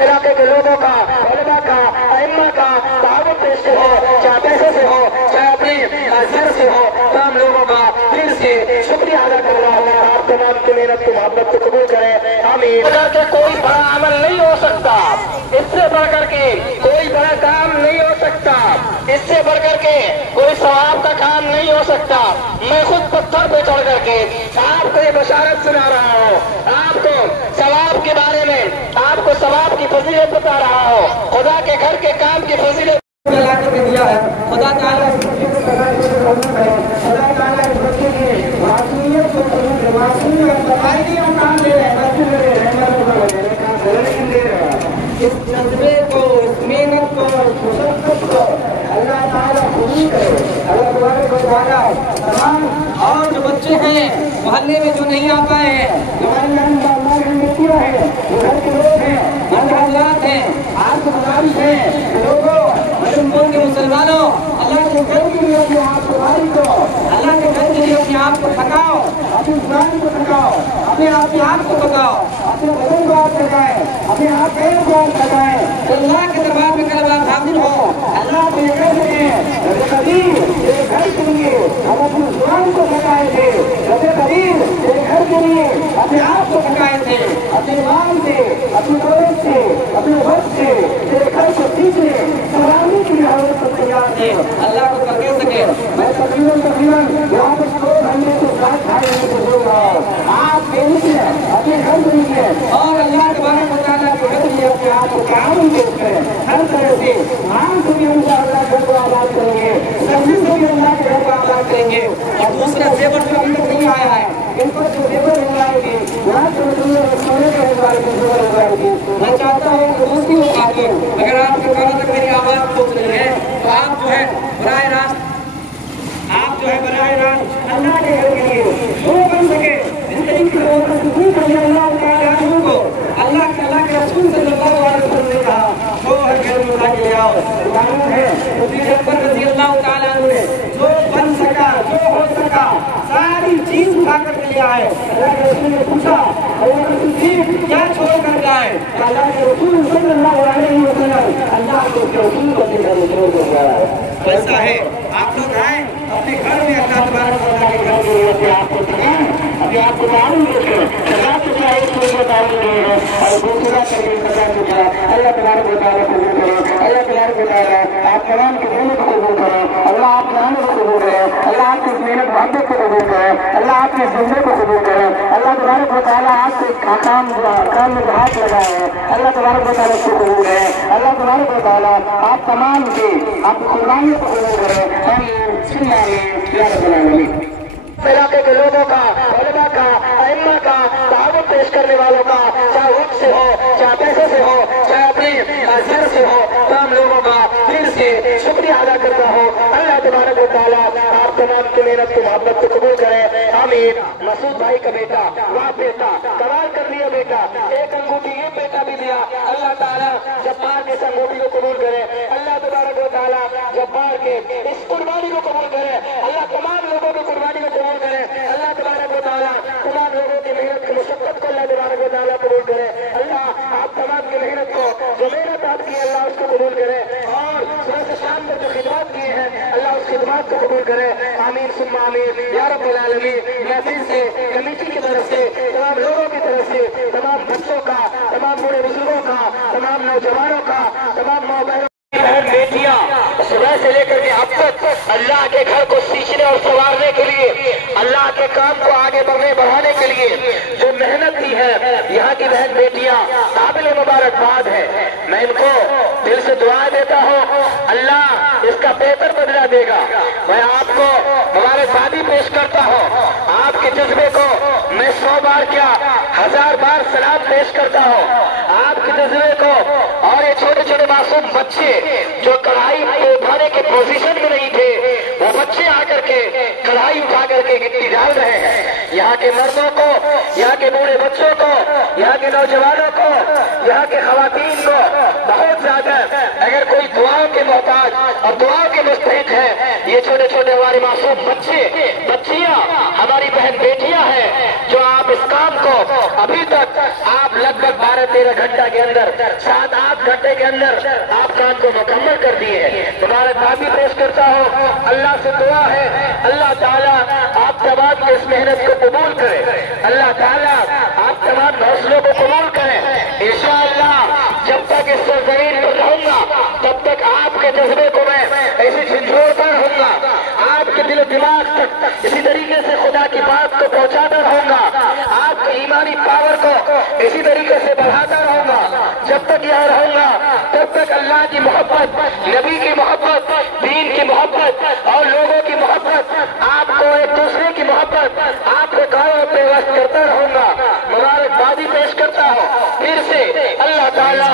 علاقے کے لوگوں کا، علماء کا، ائمہ کا تعاون پیش سے ہو، چاہے پیسے سے ہو، چاہے اپنی سر سے ہو، تمام لوگوں کا دل سے شکریہ ادا کر رہا ہوں۔ آپ تمام کی محنت کو محبت کو قبول کریں، آمین۔ کہ کوئی بڑا عمل نہیں ہو سکتا، اس سے بڑھ کر کے کوئی بڑا کام نہیں ہو سکتا، اس سے بڑھ کر کے کوئی ثواب کا کام نہیں ہو سکتا۔ میں خود پتھر پہ چڑھ کر کے آپ کو یہ بشارت سنا رہا ہوں، آپ کو ثواب کے بارے میں، آپ کو ثواب کی فضیلت بتا رہا ہوں، خدا کے گھر کے کام کی فضیلت دیا ہے۔ خدا تعالیٰ اس جذبے کو، اس محنت کو، مشقت کو اللہ تعالیٰ قبول کرے۔ اللہ تبارک و تعالیٰ تمام اور جو بچے ہیں محلے میں جو نہیں آ پائے ہیں، جو بچیاں ہیں، جو گھر کے لوگ ہیں، حضرات ہیں، آپ کو گزارش ہے لوگوں ملک کے مسلمانوں، اللہ کے گھر کے لیے اپنے آپ کو بھائی کو، اللہ کے گھر کے لیے اپنے آپ کو تھکاؤ، اپنی زبان کو تھکاؤ، اپنے آپ کو تھکاؤ، اپنے بدن کو آپ تھکائیں، اپنے آپ پیر کو آپ تھکائیں، اللہ کے دربار میں کل آپ حاضر ہو، اللہ کو یہ کہہ سکیں قدیر میرے گھر کے لیے ہم اپنی زبان کو تھکائے تھے، قدیر میرے گھر کے لیے اپنے آپ کو تھکائے تھے، اپنے مال سے، اپنی دولت سے، اپنے وقت سے میرے گھر کو سیکھنے سراہنے کی حالت کو تیار تھے۔ اللہ کو کہہ سکے میں تقریباً یہاں پر 2 گھنٹے سے 7 گھنٹے سے بول رہا ہوں، آپ کے لیے اپنے گھر کے لیے اور اللہ تبارک و تعالیٰ کے گھر کے اپنے آپ کو تعاون پیش کریں، ہر طرح سے مان سے بھی ان شاء اللہ گھر کو آباد کریں گے، سبزی سے بھی اللہ کے گھر کو آباد کریں گے۔ اور دوسرا زیور جو ابھی تک نہیں آیا ہے، ان پر جو زیور ہو جائے گی یہاں سے سونے کے ہزار کی زیور ہو جائے گی۔ میں چاہتا ہوں کہ دوسری خاتون اگر آپ کے کانوں تک میری آواز پہنچ رہی ہے تو آپ جو ہے براہ راست اللہ کے گھر کے لیے جو بن سکے زندگی کے اوپر سکون کرنے اللہ تعالیٰ کو اللہ کے رسول صلی اللہ علیہ وسلم نے کہا جو ہر گھر میں اٹھا کے لے آؤ۔ معلوم ہے حضرت اکبر رضی اللہ تعالیٰ عنہ نے جو بن سکا، جو ہو سکا، ساری چیز اٹھا کر لے آئے۔ اللہ کے رسول نے پوچھا کیا چھوڑ کر جائے؟ اللہ کے رسول صلی اللہ علیہ وسلم اللہ کے رسول کو اپنے گھر میں چھوڑ کر جائے۔ ایسا ہے آپ لوگ آئیں اپنے گھر میں اللہ تبارک و تعالیٰ کے گھر کے لیے اپنے آپ کو سکھائیں، اپنے آپ کو تعلیم دے کر اللہ سے چاہے اس کو تعلیم دے گا اور دوسرا کر کے سزا سکھا اللہ تبارک و تعالیٰ قبول کرے۔ اللہ تبارک و تعالیٰ آپ تمام کی محنت کو قبول کرے، اللہ آپ کے آنے کو قبول کرے، اللہ آپ کی محنت محبت کو قبول کرے، اللہ آپ کے زندے کو قبول کرے۔ اللہ تبارک و تعالیٰ آپ کے کام میں جو ہاتھ لگائے ہیں اللہ تبارک و تعالیٰ اس کو قبول کرے۔ اللہ تبارک و تعالیٰ آپ تمام کی آپ کی قربانیوں کو قبول کرے۔ علاقے کے لوگوں کا، علماء کا، ائمہ کا، تعاون پیش کرنے والوں کا، چاہے وقت سے ہو، چاہے پیسے سے ہو، چاہے اپنی سر سے ہو، تمام لوگوں کا دل سے شکریہ ادا کرتا ہوں۔ اللہ تبارک و تعالیٰ آپ تمام کی محنت کو محبت کو قبول کرے، آمین۔ مسعود بھائی کا بیٹا، واہ بیٹا، کمال کر لیا بیٹا، ایک انگوٹھی یہ بیٹا بھی دیا۔ اللہ تعالیٰ جبار کے اس انگوٹھی کو قبول کرے، اللہ تبارک و تعالیٰ جبار کے اس قربانی کو قبول کرے، اللہ تمام لوگوں کی قربانی کو قبول کرے، اللہ تبارک و تعالیٰ تمام لوگوں کی محنت کی مشقت کو اللہ تبارک و تعالیٰ قبول کرے۔ اللہ آپ تمام کی محنت کو، جو محنت آپ کی اللہ اس کو قبول کرے، اور صبح سے شام تک جو خدمات کیے ہیں اللہ اس خدمات کو قبول کرے، آمین ثم آمین یا رب العالمین۔ میں پھر سے کمیٹی کی طرف سے، تمام لوگوں کی طرف سے، تمام بچوں کا، تمام بوڑھے بزرگوں کا، تمام نوجوانوں کا، تمام ماں بہنوں بہن بیٹیاں صبح سے لے کر کے اب تک اللہ کے گھر کو سیکھنے اور سنوارنے کے لیے، اللہ کے کام کو آگے بڑھانے کے لیے جو محنت کی ہے، یہاں کی بہن بیٹیاں قابل مبارکباد ہے۔ میں ان کو دل سے دعائیں دیتا ہوں، اللہ اس کا بہتر بدلہ دے گا۔ میں آپ کو مبارکبادی پیش کرتا ہوں، آپ کے جذبے کو میں 100 بار کیا 1000 بار سلام پیش کرتا ہوں۔ آپ کے جذبے کو، اور یہ چھوٹے چھوٹے معصوم بچے جو کڑھائی کو اٹھانے کے پوزیشن میں نہیں تھے، وہ بچے آ کر کے کڑھائی اٹھا کر کے گٹی ڈال رہے ہیں۔ یہاں کے مردوں کو، یہاں کے بوڑھے بچوں کو، یہاں کے نوجوانوں کو، یہاں کے خواتین کو بہت زیادہ، اگر کوئی دعاؤں کے محتاج اور دعاؤں کے مستحق ہے، یہ چھوٹے چھوٹے ہمارے معصوم بچے بچیاں ہماری بہن بیٹیاں ہیں جو آپ اس کام کو ابھی تک آپ لگ بھگ 12-13 گھنٹہ کے اندر 7-8 گھنٹے کے اندر آپ کام کو مکمل کر دیے ہیں. مبارکباد بھی پیش کرتا ہوں. اللہ سے دعا ہے اللہ تعالیٰ آپ تمام کی اس محنت کو قبول کرے. اللہ تعالیٰ آپ تمام حوصلوں کو قبول کرے. انشاءاللہ جب تک اس سرزمین پر رہوں گا تب تک آپ کے جذبے کو میں ایسے جھنجھوڑتا رہوں گا. آپ کے دل و دماغ تک اسی طریقے سے خدا کی بات کو پہنچاتا رہوں گا. آپ کے ایمانی پاور کو اسی طریقے سے بڑھاتا رہوں گا. جب تک یہاں رہوں گا تب تک اللہ کی محبت, نبی کی محبت, دین کی محبت اور لوگوں کی محبت, آپ کو ایک دوسرے کی محبت, آپ کے کاموں پہ وقت کرتا رہوں گا. مبارکبادی پیش کرتا ہوں پھر سے. اللہ تعالیٰ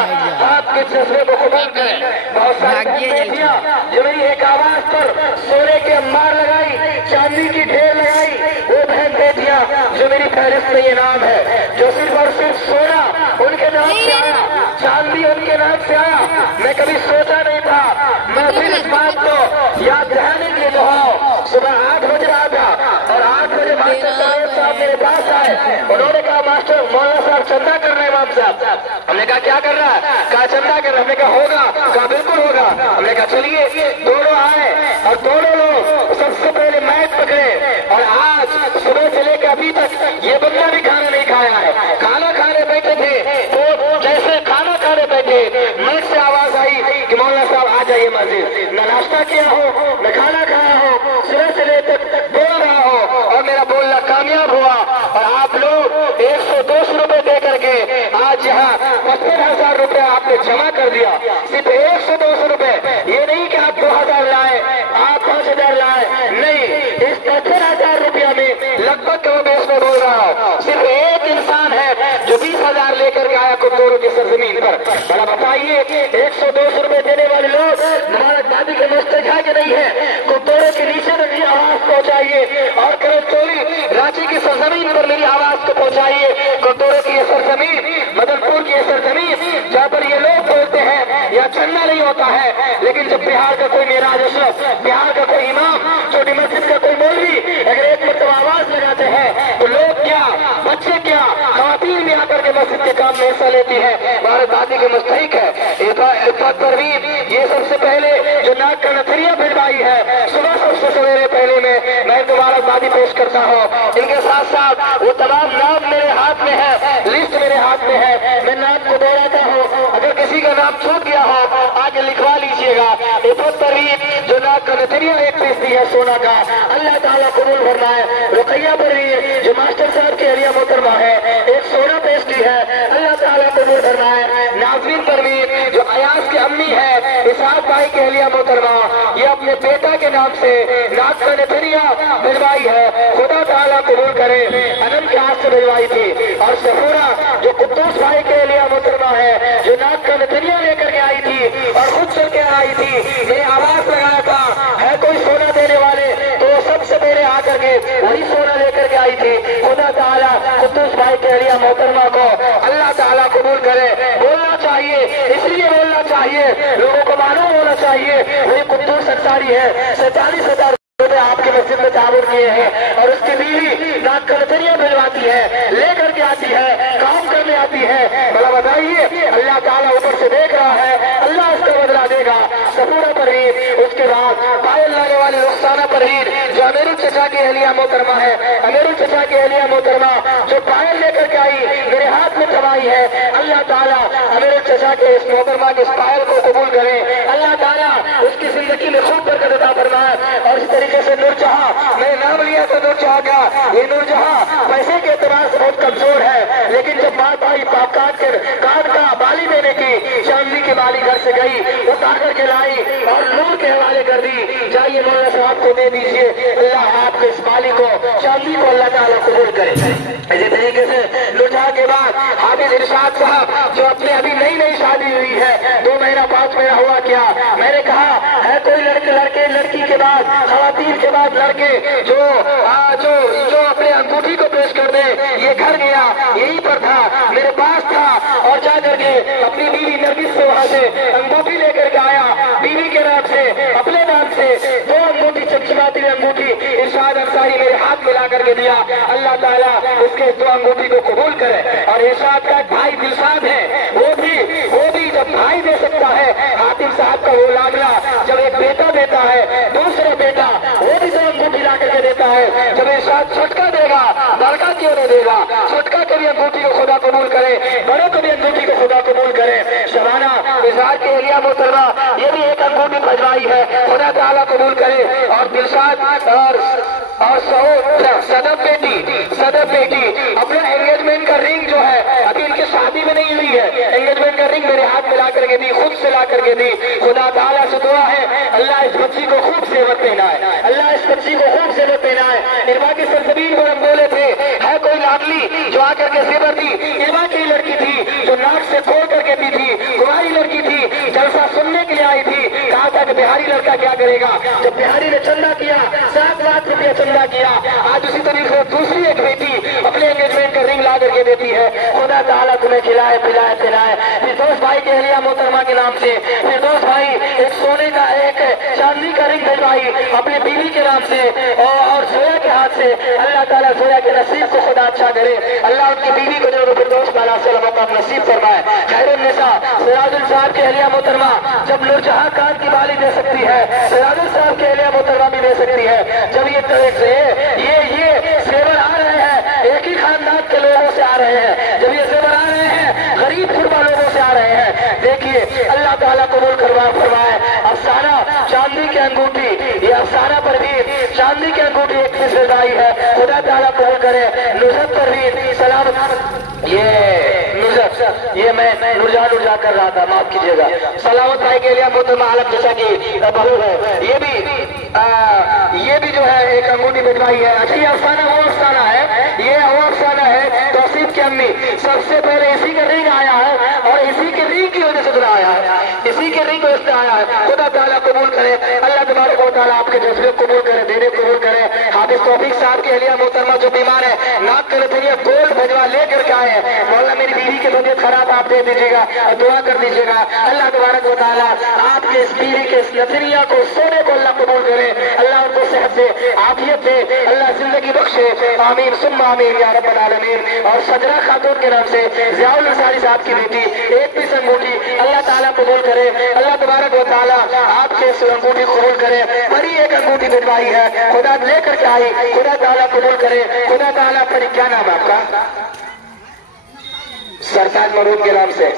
آپ کے جذبے کو قبول کرے. بہت ساری بیٹیاں جو میری ایک آواز پر سونے کے انبار لگائی, چاندی کی ڈھیر لگائی, وہ بہن بیٹیاں جو میری فہرست میں یہ نام ہے, جو صرف اور صرف سونا ان کے نام سے آیا, چاندی ان کے نام سے آیا. میں کبھی سوچا نہیں تھا. میں پھر اس بات کو یاد رہنے کے لیے جو ہوں صبح 8 بجے آیا تھا اور 8 بجے ماسٹر صاحب میرے پاس آئے. انہوں نے کہا ماسٹر مولانا صاحب چندہ کر رہے ہیں امام صاحب. ہم نے کہا کیا کر رہا ہے؟ کہا چندہ کر رہا ہے. ہم نے کہا ہوگا؟ کہا بالکل ہوگا. ہم نے کہا چلیے. دونوں آئے اور دونوں لوگ سب سے پہلے میچ پکڑے اور آج صبح سے لے کے ابھی تک یہ بندہ بھی کھانا نہیں کھایا ہے. کھانا کھانے بیٹھے تھے تو جیسے کھانا کھانے بیٹھے میچ سے آواز آئی کہ مولانا صاحب آ جائیے مسجد. نہ ناشتہ کیا ہو نہ کھانا کھایا ہو, صبح سے لے تک بول رہا ہو اور میرا بولنا کامیاب ہوا. اور آپ لوگ 100-200 روپے دے کر کے آج یہاں 55,000 روپے آپ نے جمع کر دیا. صرف 100-200 روپے. یہ نہیں کہ آپ 2,000 لائے, آپ 5,000 لائے, نہیں. اس 55,000 روپیہ میں لگ بھگ وہ بیس میں بول رہا ہوں صرف ایک انسان ہے جو 20,000 لے کر کے آیا کپتوروں کی سرزمین پر. بڑا بتائیے 100-200 روپے دینے والے لوگ مبارکبادی کے مستحق کے نہیں ہے. کپتوروں کے نیچے تک میری آواز پہنچائیے اور کروچولی رانچی کی سرزمین پر میری آواز کو پہنچائیے. کپتوروں کی یہ سرزمین, مدن پور کی یہ سرزمین جہاں پر یہ لوگ بولتے ہیں یا چندہ نہیں ہوتا ہے, لیکن جب بہار کا کوئی معراج اشرف, بہار کا کوئی امام, چھوٹی مسجد کا کوئی مولوی اگر ایک مرتبہ آواز لگاتے ہیں تو لوگ کیا, بچے کیا, خواتین بھی آ کر کے مسجد کے کام میں حصہ لیتی ہے. مبارکبادی کے مستحق ہے عفت پروین. یہ سب سے پہلے جو ناک کا نتھریا بھجوائی ہے صبح سب سے سویرے پہلے میں مبارکبادی پیش کرتا ہوں. ان کے ساتھ ساتھ وہ تمام نام میرے ہاتھ میں ہے, لسٹ میرے ہاتھ میں ہے. میں نام کو دوہراتا ہوں, اگر کسی کا نام چھوٹ گیا ہو آگے لکھوا لیجیے گا. عفت پروین جو ناک کا نتھریا 1 پیس دی ہے سونا کا, اللہ تعالیٰ قبول فرمائے. رقیہ پروین جو ماسٹر صاحب کی اہلیہ محترمہ ہے, ایک سونا پیش دی ہے, اللہ تعالیٰ قبول فرمائے. ناظرین پروین جو ایاز کی امی ہے, اسحاق بھائی کی اہلیہ محترمہ, یہ اپنے بیٹا کے نام سے ناک کا نتھریا بھجوائی ہے, خدا تعالیٰ قبول کرے. انم کے ہاتھ سے بھجوائی تھی. اور سفورہ جو قدوس بھائی کے اہلیہ محترمہ ہے, جو ناک کا نتھریا لے کر کے آئی تھی اور خود چل کے آئی تھی. میں نے آواز لگایا تھا ہے کوئی سونا دینے والے, تو سب سے پہلے آ کر کے وہی سونا لے کر کے آئی تھی. خدا تعالیٰ قدوس بھائی کے اہلیہ محترمہ کو اللہ تعالیٰ قبول کرے. بولنا چاہیے, اس لیے بولنا چاہیے, لوگوں کو معلوم ہونا چاہیے وہی قدوس انصاری ہے. 47,000 روپے آپ کی مسجد میں تعمیر کیے ہیں اور اس کی بیوی ناک کا نتھریا بھجواتی ہے, لے کر کے آتی ہے, کام کرنے آتی ہے. بھلا بتائیے اللہ تعالیٰ اوپر سے دیکھ رہا ہے, اللہ اس کا بدلہ دے گا. سفورہ پروین, اس کے بعد پائل لانے والی رخسانہ پروین جو امیر الچچا کی اہلیہ محترمہ ہے, امیر الچچا کی اہلیہ محترمہ جو پائل لے کر کے آئی میرے ہاتھ میں تھمائی ہے. اللہ تعالیٰ امیر الچچا کے اس محترمہ کے اس پائل کو قبول کرے. اللہ تعالیٰ اس کی زندگی میں خوب برکت عطا فرمائے. اور اس طریقے سے نور جہاں, میں نے نام لیا تو نور جہاں کا, یہ نور جہاں پیسے کے اعتبار سے بہت کمزور ہے, لیکن جب بات آئی کاٹ کا بالی دینے کی, چاندی کی بالی گھر سے گئی, اٹھا کر کے لائی اور نور کے حوالے کر دی. جائیے مولانا صاحب کو دے دیجیے, اللہ آپ کے اس بالی کو, چاندی کو اللہ تعالیٰ قبول کرے. اسی طریقے سے نور جہاں کے بعد حافظ ارشاد صاحب جو اپنے ابھی نئی شادی ہوئی ہے, 2 مہینہ 5 مہینہ ہوا کیا, میں نے کہا ہے کوئی لڑکے لڑکی کے بعد, خواتین کے بعد لڑکے جو اپنے انگوٹھی کو پیش کر دے, یہ گھر گیا یہیں پر تھا, میرے پاس تھا اور جا کر کے اپنی بیوی نرگس سے وہاں سے انگوٹھی لے کر کے آیا, بیوی کے نام سے اپنے نام سے 2 انگوٹھی ہاتھ ملا کر کے دیا، اللہ تعالیٰ اس کے دو انگوٹھی کو قبول کرے۔ اور ارشاد کا ایک بھائی دلشاد ہے، وہ بھی جب بھائی دے سکتا ہے، حاتم صاحب کا وہ لاڈلا جب ایک بیٹا دیتا ہے، دوسرا بیٹا وہ بھی دو انگوٹھی لا کر کے دیتا ہے۔ جب ارشاد چھٹکا دے گا، بڑکا کیوں نہیں دے گا؟ چھٹکا کے بھی انگوٹھی کو خدا قبول کرے، بڑوں کو بھی انگوٹھی کو خدا قبول کرے۔ شبانہ اظہار کے اہلیہ محترمہ یہ بھی ایک انگوٹھی بھجوائی ہے، خدا تعالیٰ قبول کرے۔ اور دلشاد اور صدف بیٹی اپنا انگیجمنٹ کا رنگ جو ہے ابھی ان کی شادی میں نہیں ہوئی ہے، انگیجمنٹ کا رنگ میرے ہاتھ میں لا کر کے دی، خود سے لا کر کے دی۔ خدا تعالیٰ سے دعا ہے اللہ اس بچی کو خوب زیور پہنائے، اللہ اس بچی کو خوب زیور پہنائے۔ اربا کی سرزمین پر ہم بولے تھے ہے کوئی لاڈلی جو آ کر کے زیور دی، اربا کی لڑکی تھی جو ناک سے کھول کر کے دی تھی، کماری لڑکی تھی، جلسہ سننے کے لیے آئی تھی، کہا تھا کہ بہاری لڑکا کیا کرے گا؟ جب بہاری نے چندہ کیا 7 لاکھ روپیہ چندہ کیا، آج اسی طریقے سے دوسری ایک بیٹی اپنے انگیجمنٹ کا رنگ لا کر کے دیتی ہے۔ خدا تعالیٰ تمہیں کھلائے پلائے پلائے۔ فردوس بھائی کے اہلیہ محترمہ کے نام سے فردوس بھائی ایک سونے کا ایک چاندی کا رنگ بھجوائی اپنے بیوی کے نام سے اور زویا کے ہاتھ سے۔ اللہ تعالیٰ زویا کے نصیب کو خدا اچھا کرے، اللہ ان کی بیوی کو جو فردوس علیہ السلام کا نصیب فرمائے۔ خیر النساء سراج صاحب کے اہلیہ محترمہ جب نورجہاں خان کی بالی دے سکتی ہے، سراج صاحب کے اہلیہ محترمہ بھی دے سکتی ہے۔ جب یہ زیور آ رہے ہیں ایک ہی خاندان کے لوگوں سے آ رہے ہیں، جب یہ زیور آ رہے ہیں غریب غربا لوگوں سے آ رہے ہیں، دیکھیے اللہ تعالیٰ قبول فرمائے۔ افسانہ چاندی کی انگوٹھی، یہ افسانہ پر بھی چاندی کی انگوٹھی ایک سے آئی ہے، خدا تعالیٰ قبول کرے۔ نصرت پر بھی سلامت، یہ میں نرجا کر رہا تھا، معاف کیجیے گا۔ سلامت بھائی کے لیے محترمہ عالم جیسا کی بہو ہے، یہ بھی جو ہے ایک انگوٹھی بجوائی ہے۔ اچھا یہ افسانہ وہ افسانہ ہے، یہ وہ افسانہ ہے توصیف کی امی سب سے پہلے اسی کا رنگ آیا ہے اور اسی کے رنگ کی وجہ سے خدا آیا ہے، اسی کے رنگ کو اس سے آیا ہے۔ خدا تعالیٰ قبول کرے، اللہ تبارک و تعالیٰ آپ کے جذبے قبول کرے، دینے قبول کرے۔ حافظ توفیق صاحب کی اہلیہ محترمہ جو بیمار ہے، ناک کے نتھنیاں گولڈ بھجوا لے کر کے آئے ہیں، مولا میری بیوی کی طبیعت خراب آپ دے دیجیے گا، دعا کر دیجیے گا۔ اللہ تبارک و تعالیٰ آپ کے اس بیوی کے اس نتھنیا کو سونے کو اللہ قبول کرے، اللہ ان کو صحت دے، عافیت دے، اللہ زندگی بخشے، آمین ثم آمین یا رب العالمین۔ اور سجرہ خاتون کے نام سے ضیاء الانصاری صاحب کی بیٹی ایک پیس انگوٹھی اللہ تعالیٰ قبول کرے، اللہ تبارک و تعالیٰ آپ کے اس انگوٹھی قبول کرے۔ بڑی ایک انگوٹھی بجوائی ہے، خدا لے کر کے آئی، خدا تعالیٰ قبول کرے۔ خدا تعالیٰ پر کیا نام ہے آپ کا؟ سرتاج مرود کے نام سے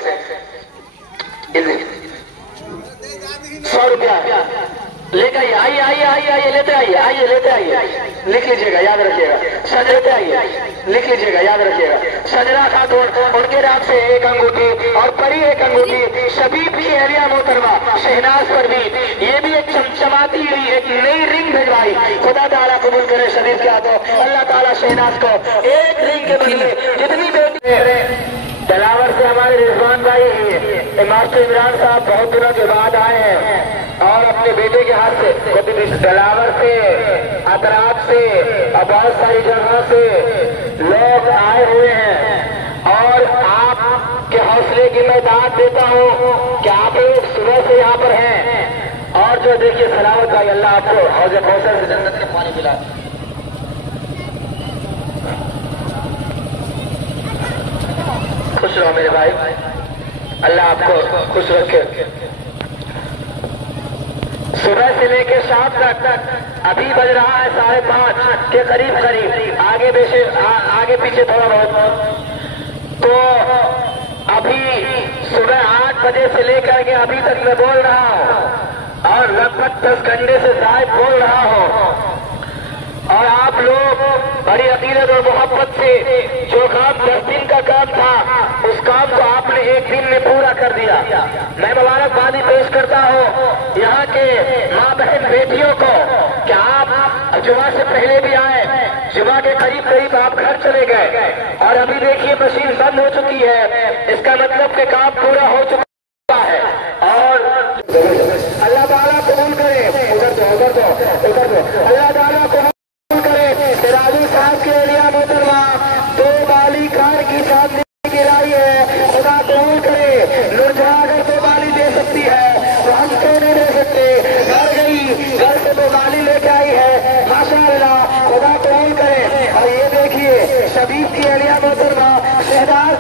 100 روپیہ لے کے آئیے لیتے آئیے لکھ لیجیے گا، یاد رکھیے گا، لیتے آئیے لکھ لیجیے گا، یاد رکھیے گا۔ سجرہ خاتون ان کے نام سے ایک انگوٹھی اور پری ایک انگوٹھی، شبیب کی اہلیہ محترمہ شہناز پر بھی یہ بھی ایک چمچماتی ہوئی ایک نئی رنگ بھجوائی، خدا تعالیٰ قبول کرے شبیب کے ہاتھوں۔ اللہ تعالیٰ شہناز کو ایک رنگ کے بدلے جتنی بیٹی دلاور سے ہمارے رضوان بھائی ماسٹر عمران صاحب بہت دنوں کے بعد آئے ہیں اور اپنے بیٹے کے ہاتھ سے دلاور سے اطراف سے اور بہت ساری جگہوں سے لوگ آئے ہوئے ہیں اور آپ کے حوصلے کی میں داد دیتا ہوں کہ آپ لوگ صبح سے یہاں پر ہیں اور جو دیکھیے سلامت بھائی اللہ آپ کو حوض کوثر سے جنت کے پانی پلا۔ خوش رہو میرے بھائی، اللہ آپ کو خوش رکھے۔ صبح سے لے کے شام تک ابھی بج رہا ہے 5:30 کے قریب، آگے پیچھے تھوڑا بہت، تو ابھی صبح 8 بجے سے لے کر کے ابھی تک میں بول رہا ہوں اور لگ بھگ 10 گھنٹے سے زائد بول رہا ہوں اور آپ لوگ بڑی عقیدت اور محبت سے جو کام 10 دن کا کام تھا اس کام کو آپ نے 1 دن میں پورا کر دیا۔ میں مبارکبادی پیش کرتا ہوں یہاں کے ماں بہن بیٹیوں کو کہ آپ جمعہ سے پہلے بھی آئے، جمعہ کے قریب آپ گھر چلے گئے اور ابھی دیکھیے مشین بند ہو چکی ہے، اس کا مطلب کہ کام پورا ہو چکا ہے اور اللہ تعالیٰ قبول کرے۔ ادھر تو اللہ تعالیٰ قبول راجو صاحب کے اہلیہ محترمہ 2 بالی کار کی ساتھ لے کے لائی ہے، خدا قبول کرے۔ نورجہاں اگر 2 بالی دے سکتی ہے تو ہم کیوں نہیں دے سکتے؟ گھر گئی، گھر سے 2 بالی لے کے آئی ہے، ماشاءاللہ خدا قبول کرے۔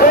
2